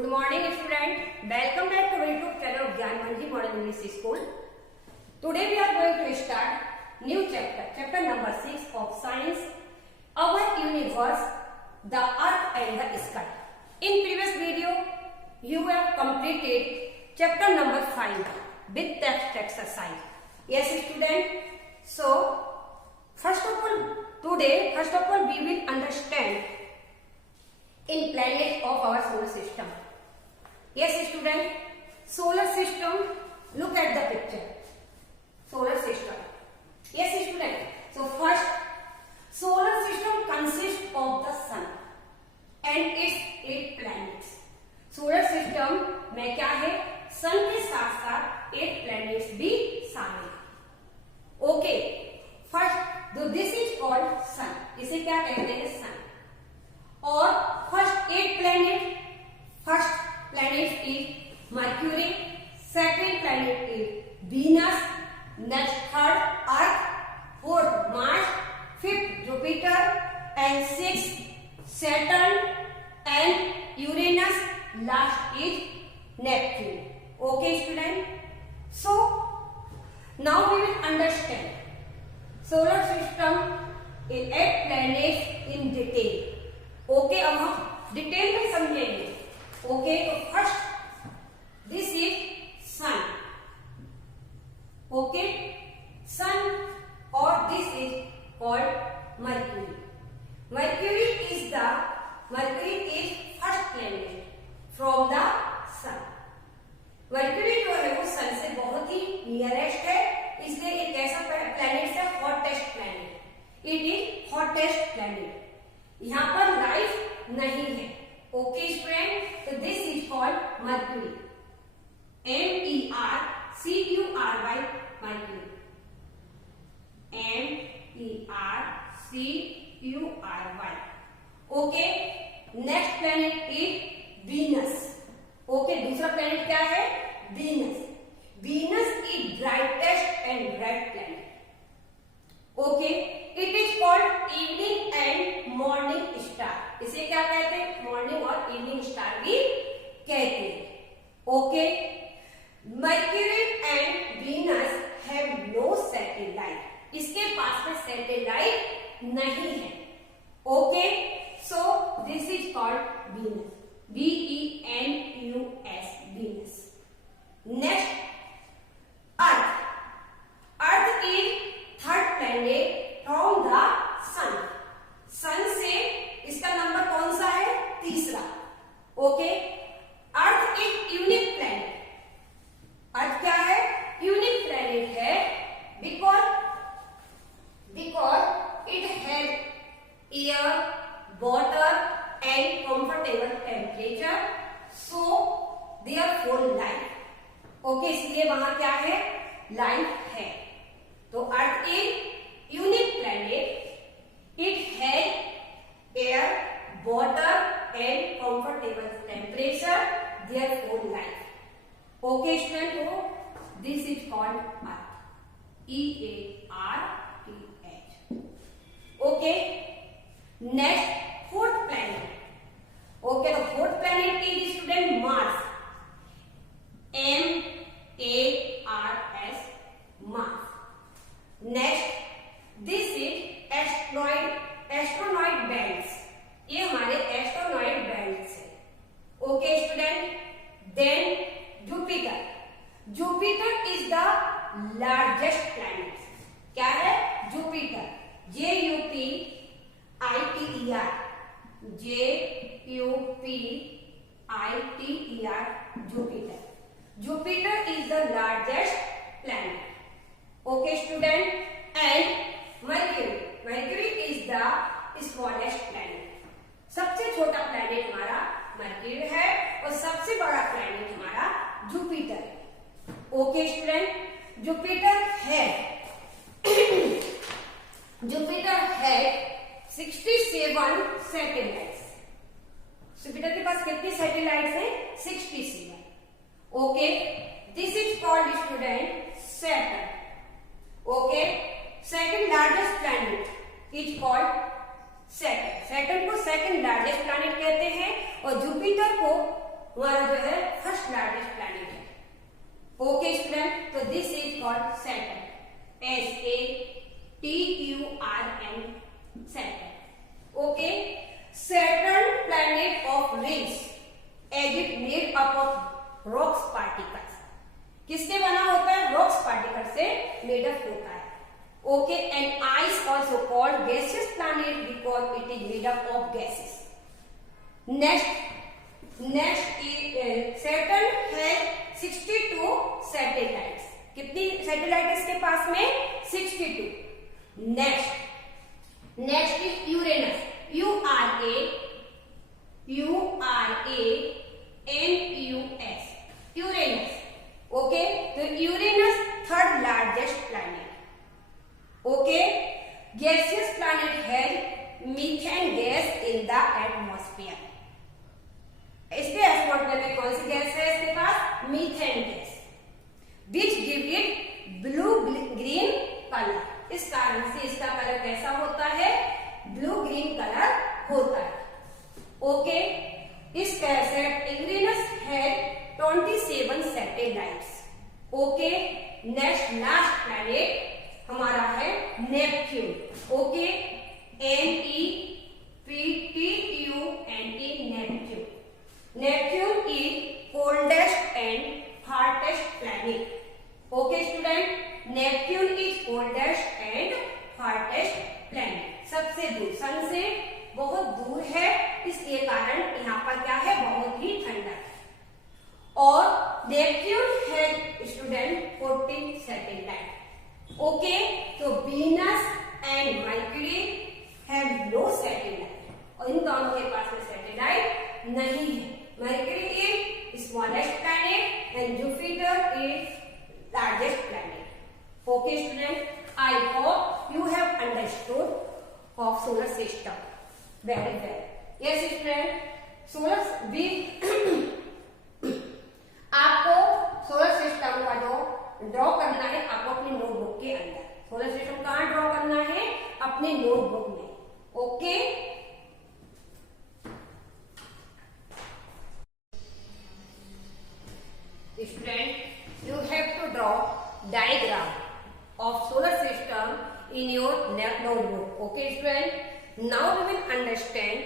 Good morning student. Welcome back to our YouTube channel Gyan Manji Model English School. Today we are going to start new chapter number 6 of science, our universe, the earth and the sky. In previous video you have completed chapter number 5 with text exercise. Yes student. So first of all we will understand in planets of our solar system. Yes student, solar system, look at the picture. Solar system. Yes student. So first, solar system consists of the sun and its 8 planets. Solar system में क्या है, सन के साथ साथ 8 planets भी शामिल है. Okay, first this is called sun. इसे क्या कहते हैं, सन. और first 8 planet is Mercury, second planet is Venus, next third Earth, fourth Mars, fifth Jupiter, and sixth Saturn and Uranus, last is Neptune. Okay student. So now we will understand solar system in 8 planets in detail. Okay, अब हम detail में समझेंगे. Okay, तो first this is sun. Okay, sun और this is called Mercury. Mercury is first planet from the sun. Mercury जो है वो सन से बहुत ही नियरेस्ट है, इसलिए एक ऐसा प्लैनेट है, hottest planet. It is hottest planet. यहां पर लाइफ नहीं है. ओके स्टूडेंट, तो this is called mercury. MERCURY, mercury. MERCURY. Okay, next planet is Venus. Okay, दूसरा प्लैनेट क्या है, Venus. Venus is brightest and red planet. Okay, it is called evening and morning star. इसे क्या कहते हैं, morning और evening star भी कहते हैं. Okay, Mercury and Venus have no satellite. इसके पास में सैटेलाइट नहीं है. Okay, so this is called Venus. VENUS, Venus. Next earth. Earth is third planet from the sun. Sun से इसका नंबर कौन सा है, तीसरा. ओके, अर्थ एक यूनिक प्लैनेट. अर्थ क्या है, यूनिक प्लैनेट है, because it has air, water and comfortable temperature, so therefore life. Okay, इसलिए वहां क्या है, लाइफ है. तो earth is unique planet. It has air, water and comfortable temperature, therefore life. Okay student, तो this is called earth. EARTH. Okay, next fourth planet. Okay, तो fourth planet is student Mars. MARS, Mars. Next this is asteroid belts. ये हमारे asteroid belts है. Okay student. Then Jupiter. Jupiter is the largest planet. क्या है, Jupiter. JUPITER, Jupiter. Jupiter is the largest planet. Okay student. And Mercury is the smallest planet. सबसे छोटा planet हमारा mercury है और सबसे बड़ा प्लैनेट हमारा जुपिटर है. Okay student. जुपिटर है 67 सैटेलाइट्स. जुपिटर के पास कितनी सैटेलाइट्स हैं, 67. Okay, this is called student Saturn. Okay, second largest planet is called Saturn. Saturn को सेकंड लार्जेस्ट प्लैनेट कहते हैं और जुपिटर को हमारा जो है फर्स्ट लार्जेस्ट प्लैनेट है। ओके स्टूडेंट, तो this is called Saturn, SATURN, Saturn. Okay, Saturn planet of rings as it made up of rocks particles. किससे बना होता है? रॉक्स पार्टिकल से मेड अप होता है। Okay, and ice also called gaseous planet because it is made up of gases. Next Saturn है 62 satellites. कितनी satellite इसके पास में? 62। Next is Uranus, URANUS, Uranus. Okay, तो Uranus third largest planet. Okay, gaseous planet has methane gas in the atmosphere. इसके atmosphere में कौन सी गैस है इसके पास? Methane gas, which give it blue green colour. इस कारण से इसका कलर कैसा होता है? ब्लू ग्रीन कलर होता है। ओके, इस कैसे Uranus has 27 satellites. Okay, next last planet हमारा है Neptune. Okay, NEPTUNE, Neptune. Neptune is coldest and hottest planet. Okay student, Neptune is coldest and hottest planet. सबसे दूर, सन से बहुत दूर है, इसके कारण यहाँ पर क्या है? बहुत ही ठंडा है। और नेपच्यून है स्टूडेंट 14 सैटेलाइट। ओके, तो Venus and Mercury have no satellite, और इन दोनों के पास में सैटेलाइट नहीं है। Mercury is smallest planet and Jupiter is largest planet. Okay student, I hope you have understood of solar system very well. Yes student, solar भी आपको सोलर सिस्टम का जो ड्रॉ करना है आपको अपनी नोटबुक के अंदर। सोलर सिस्टम कहाँ ड्रॉ करना है? अपने नोटबुक में। Okay, student, you have to draw diagram of solar system in your notebook. Okay student, now we will understand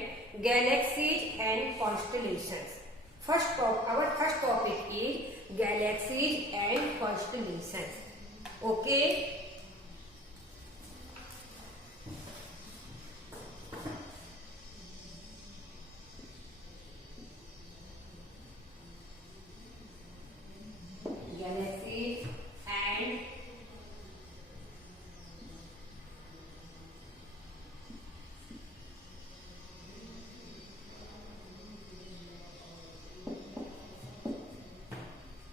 galaxies and constellations. Our first topic is galaxies and constellations. Okay, galaxies and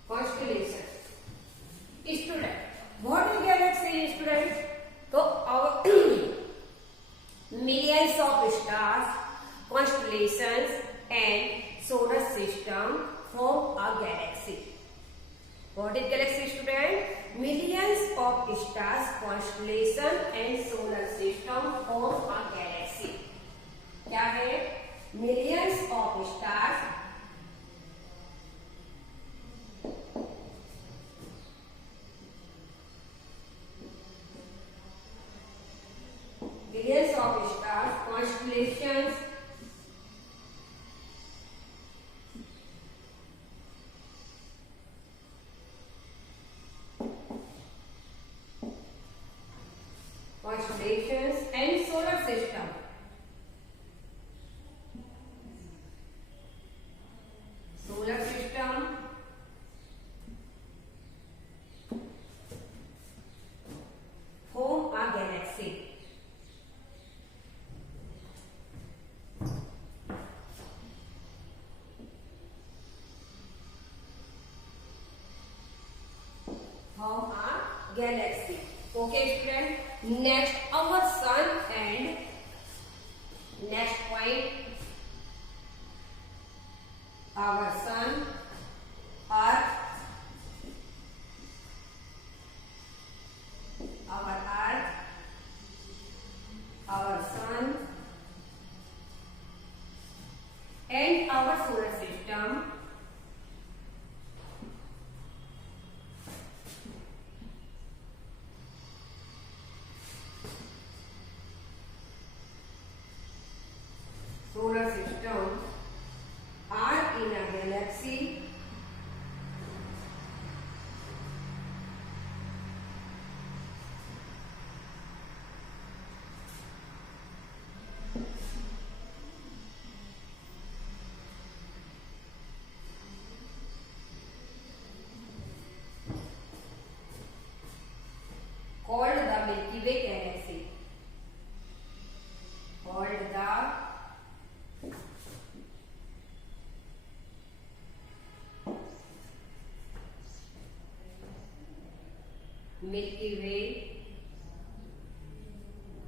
constellation. Student, what is galaxy student? So our millions of stars, constellations and solar system form a galaxy. What is galaxy student? Millions of stars, constellation and solar system form a galaxy. क्या है? Millions of stars, billions of stars, constellations, and solar system. Solar system form a galaxy. Form a galaxy. Okay student, next our sun and next point our sun, earth, our sun and our solar system solar system are in a galaxy called the Milky Way galaxy. Called the Milky Way.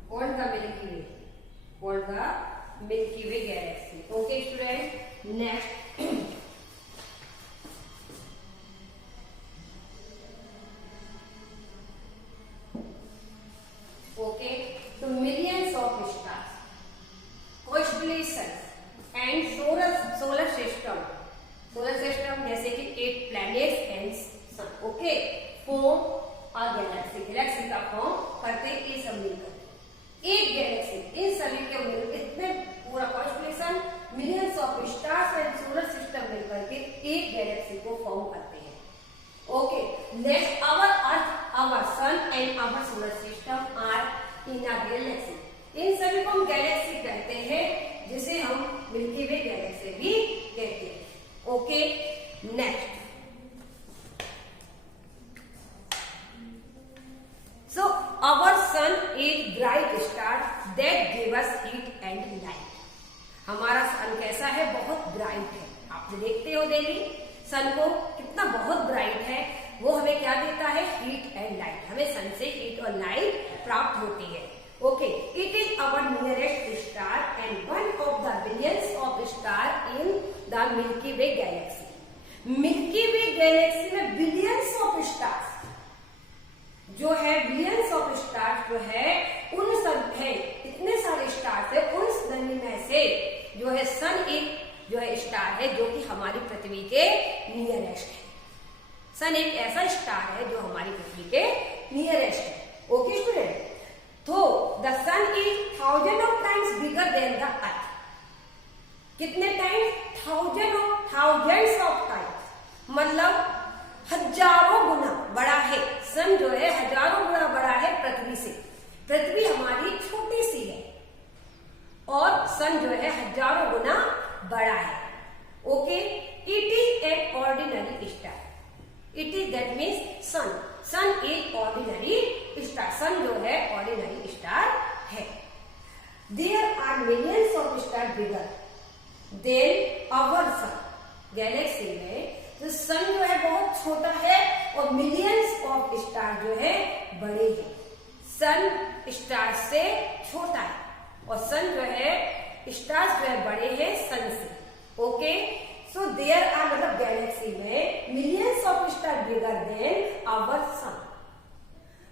Called the Milky Way. Called the Milky Way galaxy. Okay, student. Next. Okay, so millions of stars, constellations and solar system जैसे कि 8 planets and sun, okay, form a galaxy. Galaxy का form करते ये सब मिलकर एक Galaxy. इन सभी के मिलकर इतने पूरा constellation, millions of stars and solar system मिलकर के एक गैलेक्सी को फॉर्म करते हैं. Okay, next our earth, our sun and our solar system are in a galaxy. इन सभी को हम गैलेक्सी कहते हैं, जिसे हम मिल्की वे गैलेक्सी भी कहते हैं. Okay, next. So our sun is bright star that give us heat and light. हमारा सन कैसा है? बहुत ब्राइट है. आप देखते हो डेली सन को कितना बहुत ब्राइट है. वो हमें क्या देता है? Heat and light. हमें सन से हीट और लाइट प्राप्त होती है. Okay, it is our nearest star and one of the billions of star in the Milky Way Galaxy. Milky Way galaxy में बिलियंस ऑफ स्टार्स जो है, बिलियंस ऑफ स्टार्स जो है, उन सब है, इतने सारे स्टार्स है. उन में से जो है सन एक जो है स्टार है जो कि हमारी पृथ्वी के नियरेस्ट है. सन एक ऐसा स्टार है जो हमारी पृथ्वी के नियरेस्ट है. ओके स्टूडेंट, तो the sun is 1000 of times bigger than the earth. कितने टाइम्स? थाउजेंड्स ऑफ टाइम्स, मतलब हजारों गुना बड़ा है. सन जो है हजारों गुना बड़ा है पृथ्वी से. पृथ्वी हमारी छोटी सी है और सन जो है हजारों गुना बड़ा है. Okay, it is an ordinary star. It is that means sun. Sun is ordinary star. Sun जो है ऑर्डिनरी स्टार है. There are millions of star bigger than our sun. Galaxy में तो सन जो है बहुत छोटा है और मिलियंस ऑफ स्टार जो है बड़े हैं. सन स्टार से छोटा है और सन जो है स्टार्स जो है बड़े हैं सन से. ओके, सो देयर आर मतलब गैलेक्सी में millions of star bigger than our sun.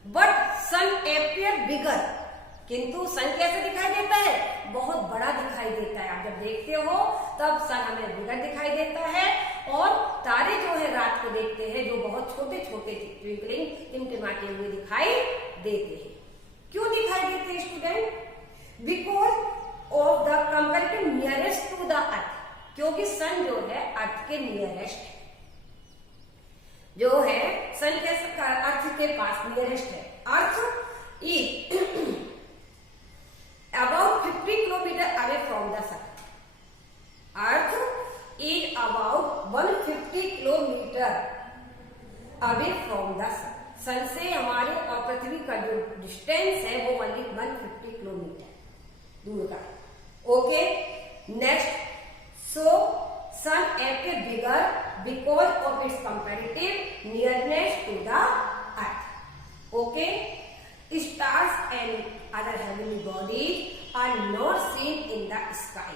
But sun appear bigger. किंतु सन कैसे दिखाई देता है? बहुत बड़ा दिखाई देता है. आप जब देखते हो तब सन हमें बिगर दिखाई देता है और तारे जो है रात को देखते हैं जो बहुत छोटे छोटे ट्विंकलिंग टिमटिमाते हुए दिखाई देते हैं. क्यों दिखाई देते हैं student? Because of the comparative nearest to the earth. क्योंकि सन जो है अर्थ के नियरेस्ट है. जो है सन के अर्थ के पास नियरेस्ट है. Earth is about 50 kilometer away from the sun. Earth is about 150 kilometer away from the sun. सन से हमारे और पृथ्वी का जो डिस्टेंस है वो ओनली 150 किलोमीटर दूर का है. Okay, next. So sun appear bigger because of its comparative nearness to the earth. Okay. Stars and other heavenly bodies are not seen in the sky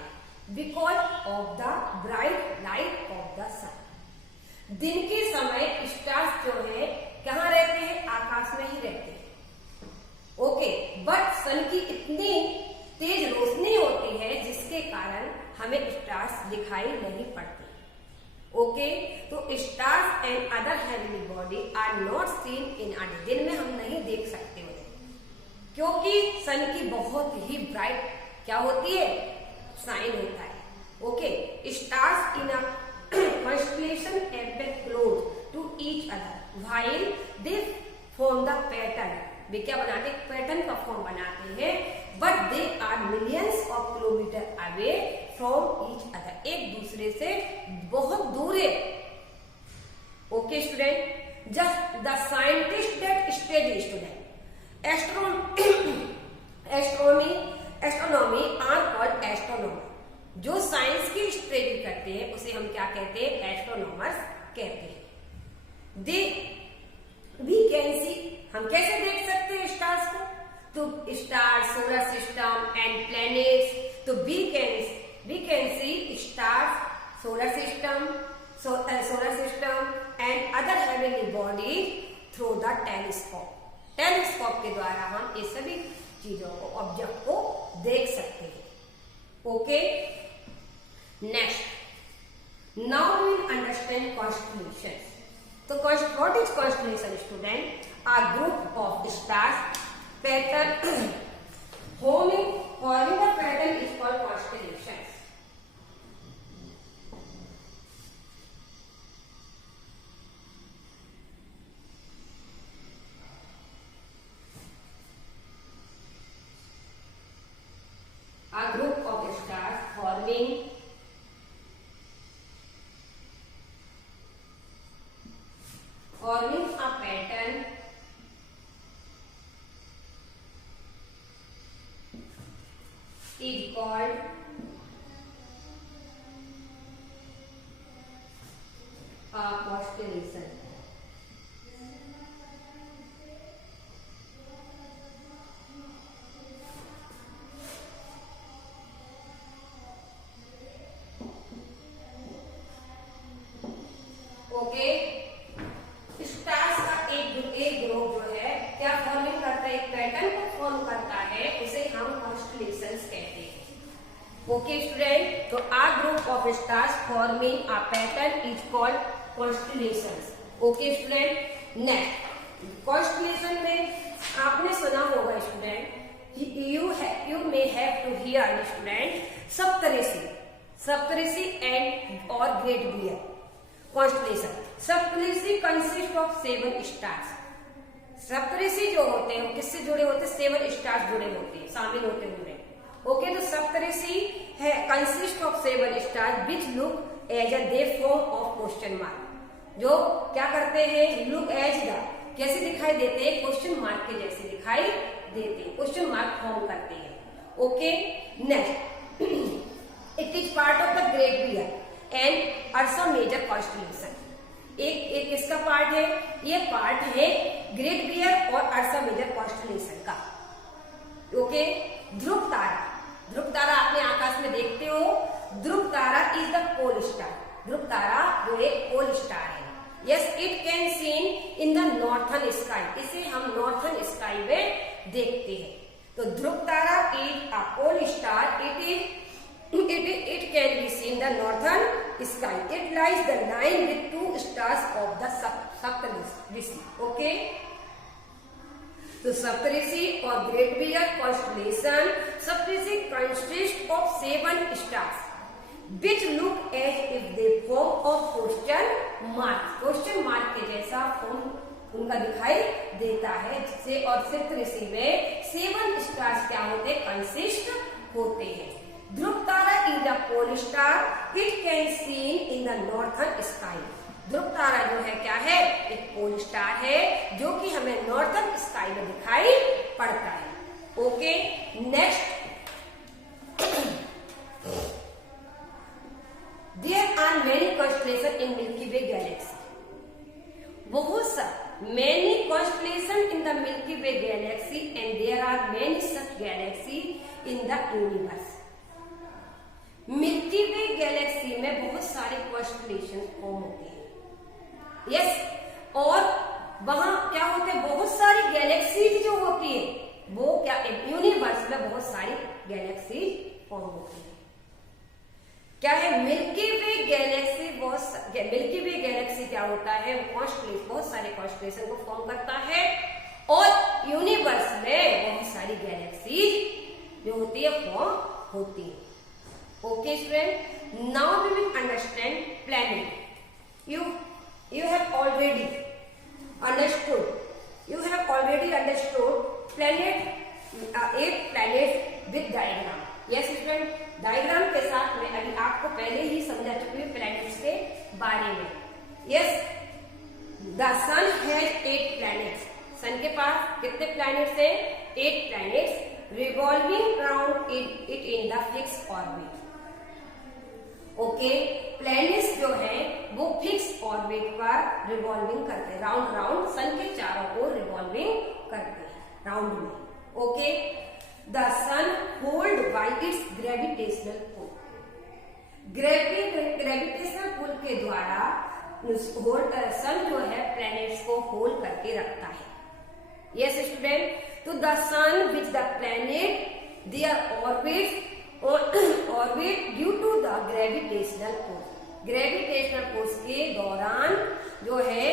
because of the bright light of the sun. दिन के समय stars जो है कहाँ रहते हैं? आकाश में ही रहते हैं. ओके, बट सन की इतनी तेज रोशनी होती है जिसके कारण हमें स्टार्स दिखाई नहीं पड़ते. ओके, तो stars and other heavenly body are not seen in a day. दिन में हम नहीं देख सकते क्योंकि सन की बहुत ही ब्राइट क्या होती है? साइन होता है। Okay, stars in a constellation appear close to each other while they form the pattern। वे क्या बनाते हैं, पैटर्न का फॉर्म बनाते हैं, but they are millions of kilometre away from each other, एक दूसरे से बहुत दूर है। Okay student, just the scientist that study student astronomy are called astronomer. जो साइंस की स्टडी करते हैं उसे हम क्या कहते हैं, एस्ट्रोनॉमर्स कहते हैं। दे वी कैन सी, हम कैसे देख सकते हैं स्टार्स को, तो star, solar system and planets. तो we can see stars, solar system and other heavenly bodies through the telescope. Telescope के द्वारा हम ये सभी चीजों को, ऑब्जेक्ट को देख सकते हैं। Okay, next, now we will understand constellations. तो what is constellation student? A group of stars pattern forming the pattern is called constellations। A group of stars forming a pattern is called a constellation। Okay, stars का एक group जो है क्या forming करता है, एक pattern को form करता है, उसे हम कॉन्स्टलेशंस कहते हैं। ओके स्टूडेंट, तो a group of stars forming a pattern is called constellations. Okay student, next, constellation में आपने सुना होगा student, you may have to hear student Saptarishi and और great bear. Constellation, Saptarishi consist of 7 stars. Saptarishi जो होते हैं किससे जुड़े होते हैं, 7 स्टार्स जुड़े होते हैं, शामिल होते हुए। ओके, तो सप्तऋषि है consist of 7 stars which look as a they form of question mark. जो क्या करते हैं, लुक एज द, कैसे दिखाई देते हैं, क्वेश्चन मार्क के जैसे दिखाई देते हैं, क्वेश्चन मार्क फॉर्म करते हैं। Okay, next, it is part of the great bear and Ursa Major constellation. एक किसका पार्ट है, ये पार्ट है ग्रेट बियर और अर्सा मेजर कॉन्स्टलेशन का। ओके, ध्रुव तारा आपने आकाश में देखते हो, ध्रुव तारा is the pole star. Dhruv तारा जो एक पोल स्टार है। Yes, it can seen in the northern sky, इसे हम नॉर्थन स्काई में देखते हैं। तो ध्रुव तारा is a pole star, it can be seen the northern sky, it lies the line with 2 stars of the Saptarishi। okay, तो सप्तऋषि और great bear constellation, Saptarishi consist of 7 stars which look as if they form of question mark। Question mark के जैसा form उनका दिखाई देता है, जिससे और सप्तऋषि में 7 स्टार्स क्या होते हैं, कंसिस्ट होते हैं। ध्रुव तारा is a pole star, it can seen in the northern sky. Dhruv तारा जो है क्या है, एक पोल स्टार है जो कि हमें नॉर्थन स्काई में दिखाई पड़ता है। Okay, next, there are many constellation in Milky Way galaxy. बहुत सा many constellation in the Milky Way galaxy and there are many such galaxy in the universe. Milky Way galaxy में बहुत सारे constellation form होते हैं। Yes, और वहां क्या होते हैं, बहुत सारी गैलेक्सीज जो होती है, वो क्या, यूनिवर्स में बहुत सारी गैलेक्सीज फॉर्म होती है। क्या है, milky Way Galaxy, milky Way Galaxy क्या होता है, बहुत सारे कॉन्स्टलेशन को फॉर्म करता है, और यूनिवर्स में बहुत सारी गैलेक्सीज जो होती है फॉर्म होती है। Okay, student. Now we will understand planet. You have already understood. You have already understood planet. 8 planets with diagram. Yes, student. Diagram के साथ मैं अभी आपको पहले ही समझा चुकी हूँ प्लैनेट्स के बारे में. Yes, the sun has 8 planets. Sun के पास कितने प्लैनेट्स हैं? 8 planets revolving around it in the fix orbit. Okay, planets जो है वो फिक्स ऑर्बिट पर रिवॉल्विंग करते हैं, राउंड राउंड सन के चारों ओर रिवॉल्विंग करते हैं राउंड में. Okay, the sun hold by its gravitational pull. Gravitational pull के द्वारा सन जो है प्लैनेट्स को होल्ड करके रखता है. Yes student. तो the sun which the planet their orbit due to the gravitational force. Gravitational force के दौरान जो है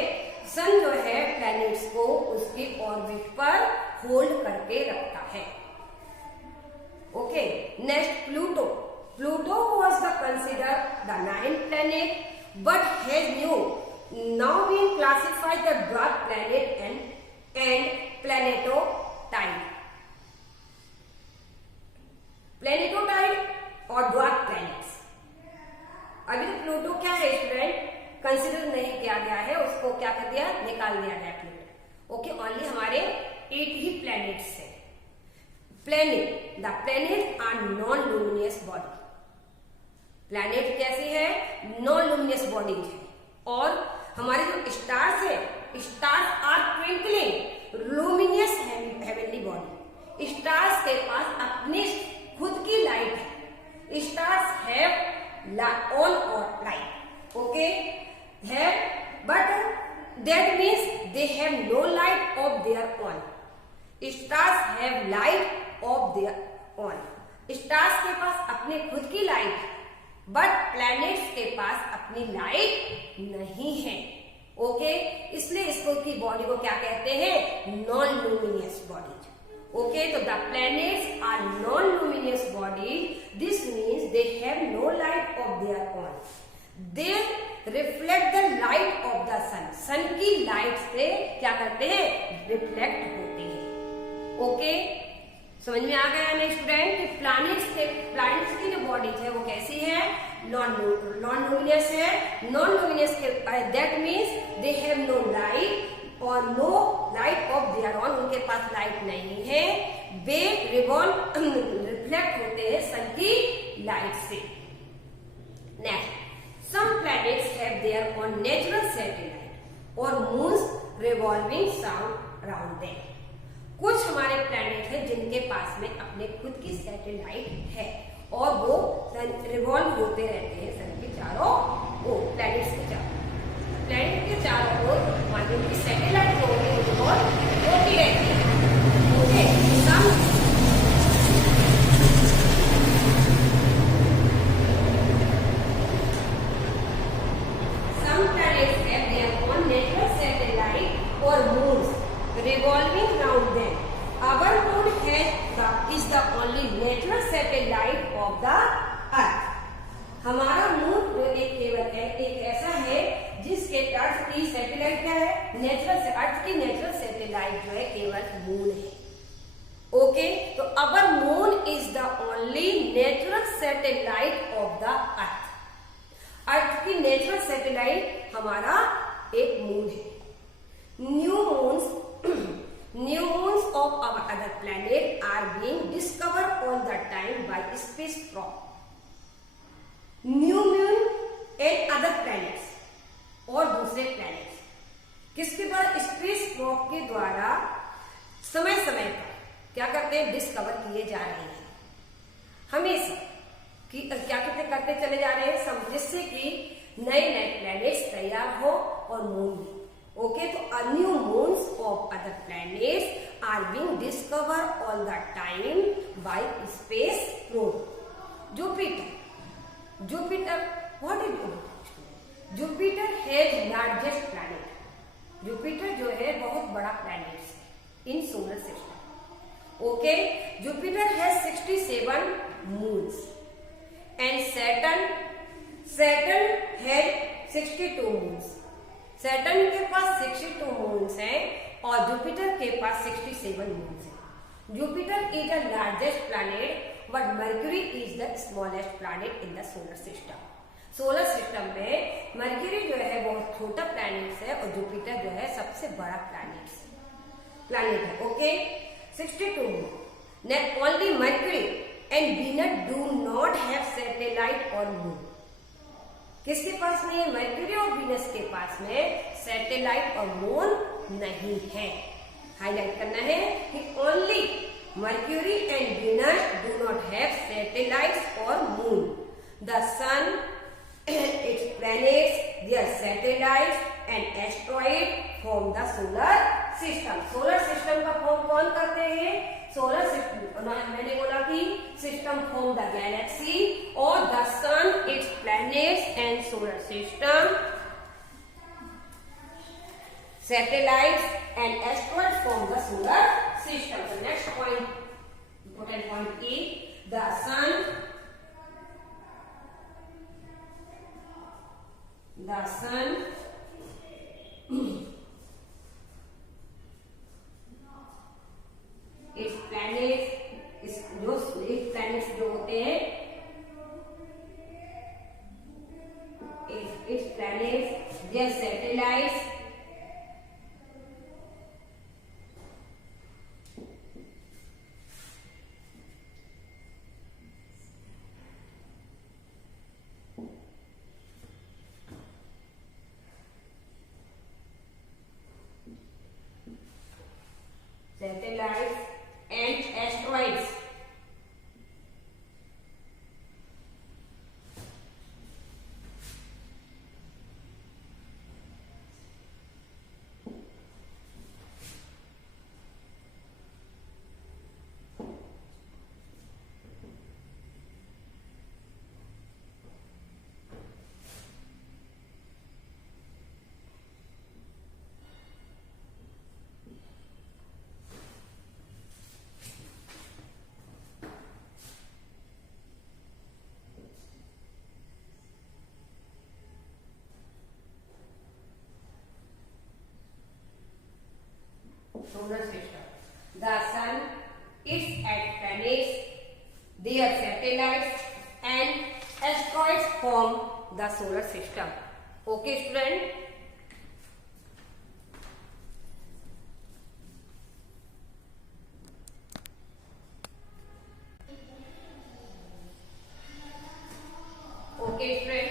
सन जो है प्लैनेट्स को उसके ऑर्बिट पर होल्ड करके रखता है. Okay, next Pluto. Pluto was considered the 9th planet but has now been classified the dwarf planet and planetoid. Planetoid और dwarf planets. अभी तो प्लूटो क्या है स्टूडेंट? कंसिडर नहीं किया गया है, उसको क्या कर दिया? निकाल दिया गया प्लूटो. ओके, ओनली हमारे 8 ही प्लैनेट्स है. Planet, the planet are non luminous body. Planet कैसी है? नॉन लुमिनियस बॉडीज है. और हमारे जो स्टार्स है, stars are twinkling luminous heavenly body. Stars के पास अपनी खुद की लाइट है. स्टार्स हैव ऑन और light. Okay, have but that means they have no light of their own. Stars have light of their own. Stars के पास अपने खुद की लाइट है बट प्लैनेट्स के पास अपनी लाइट नहीं है. ओके, इसलिए इसको की बॉडी को क्या कहते हैं? Non luminous bodies. ओके, तो the planets are non luminous bodies. This means they have no light of their own. They reflect the light of the sun. Sun की लाइट से क्या करते हैं? रिफ्लेक्ट होते हैं. ओके, समझ में आ गया ना स्टूडेंट कि प्लैनेट्स की जो बॉडीज है वो कैसी है? नॉन लुमिनियस है. नॉन लुमिनियस के that means they have no light और no light of their own. उनके पास लाइट नहीं है. वे रिफ्लेक्ट होते हैं सन की लाइट से. Next, some planets have their own natural satellite और मून्स रिवॉल्विंग अराउंड देम. कुछ हमारे प्लैनेट हैं जिनके पास में अपने खुद की सैटेलाइट है और वो रिवॉल्व होते रहते हैं सन के चारों ओर. प्लैनेट्स के चारों, प्लैनेट के चारों ओर हमारी उनकी सैटेलाइट जो होती है रिवॉल्व होती रहती है. Okay, some planets have their own natural satellite or moons revolving around them. Our moon is the only natural satellite of the Earth. हमारा मून जो एक ऐसा है जिसके अर्थ की सैटेलाइट क्या है? अर्थ की नेचुरल सैटेलाइट जो है केवल मून है. ओके, तो our moon is the only natural satellite of the earth. Earth की नेचुरल सैटेलाइट हमारा एक मून है. New moons of our other planet are being discovered all the time by space probe. New moon and other planets और दूसरे planets किसके द्वारा? Space probe के द्वारा समय समय पर क्या करते हैं? डिस्कवर किए जा रहे हैं हमेशा. कि क्या करते चले जा रहे हैं? जिससे कि नए नए प्लैनेट्स तैयार हो और मून भी. Okay, so new moons of other planets are being discovered all the time by space probe. Jupiter, what is Jupiter? Jupiter has largest planet. Jupiter जो है बहुत बड़ा planet है in solar system. Okay, Jupiter has 67 moons and Saturn had 62 moons. Saturn के पास 62 moons हैं और Jupiter के पास 67 moons हैं। Jupiter is the largest planet but mercury is the smallest planet in the solar system. Solar system में mercury जो है बहुत छोटा प्लैनेट है और जुपिटर जो है सबसे बड़ा प्लैनेट है। Okay, 62 only Mercury and Venus do not have satellite और मून। किसके पास में है? मर्क्यूरी और वीनस के पास में सैटेलाइट और मून नहीं है। हाईलाइट करना है कि only Mercury and Venus do not have satellites और moon. The sun, its planets, their satellites and asteroid form the solar system। Solar system का फॉर्म कौन करते हैं? सोलर सिस्टम, मैंने बोला कि सिस्टम फॉर्म द गैलेक्सी और the sun, its planets and solar system, satellites and asteroids form the solar system। The next point, important point is the sun its planets जो होते हैं, its planets, their satellites and asteroids solar system. The sun, its planets, their satellites and asteroids form the solar system. Okay, student? Okay, friend.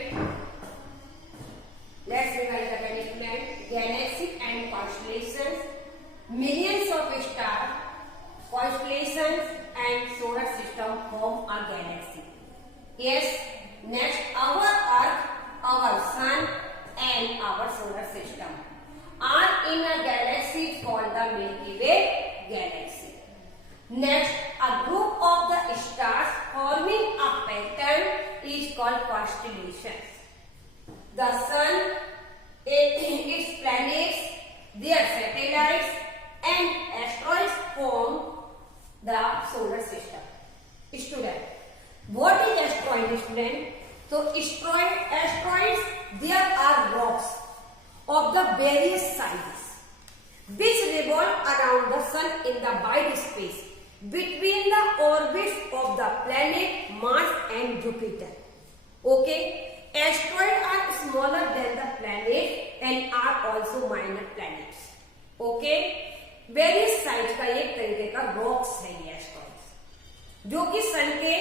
Let's revise the development. Galaxy and constellations, millions of stars, constellations and solar system form a galaxy. Yes, next our Earth, our Sun and our solar system are in a galaxy called the Milky Way galaxy. Next, a group of the stars forming a pattern is called constellations. The Sun, its planets, their satellites and asteroids form the solar system. Student, what is asteroid, student? So asteroids, there are rocks of the various sizes which revolve around the sun in the wide space between the orbits of the planet Mars and Jupiter. Okay, asteroids are smaller than the planet and are also minor planets. Okay, various size का एक तरीके का rocks है ये asteroids, जो कि सन के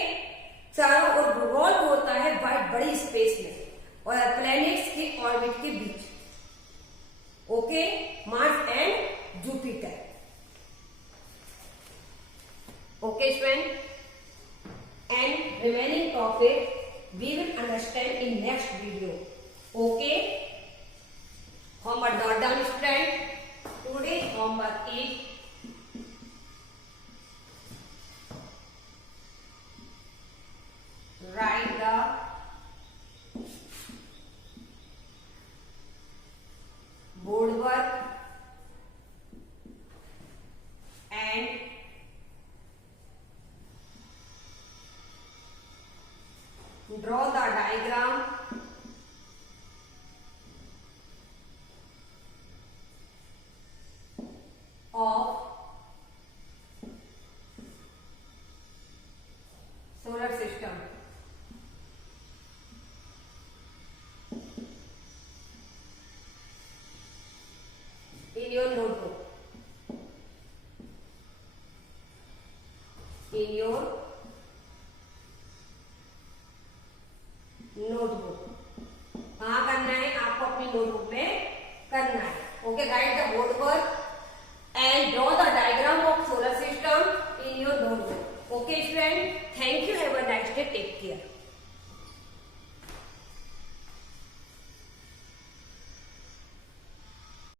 चारों ओर रिवॉल्व होता है बड़ी स्पेस में और प्लैनेट्स की ऑर्बिट के बीच। Okay, Mars and Jupiter. Okay student, and remaining topic we will understand in next video. Okay, homework note down student. Today's homework is write the board work and draw the diagram मूल रूप में करना है. Okay, right the board work.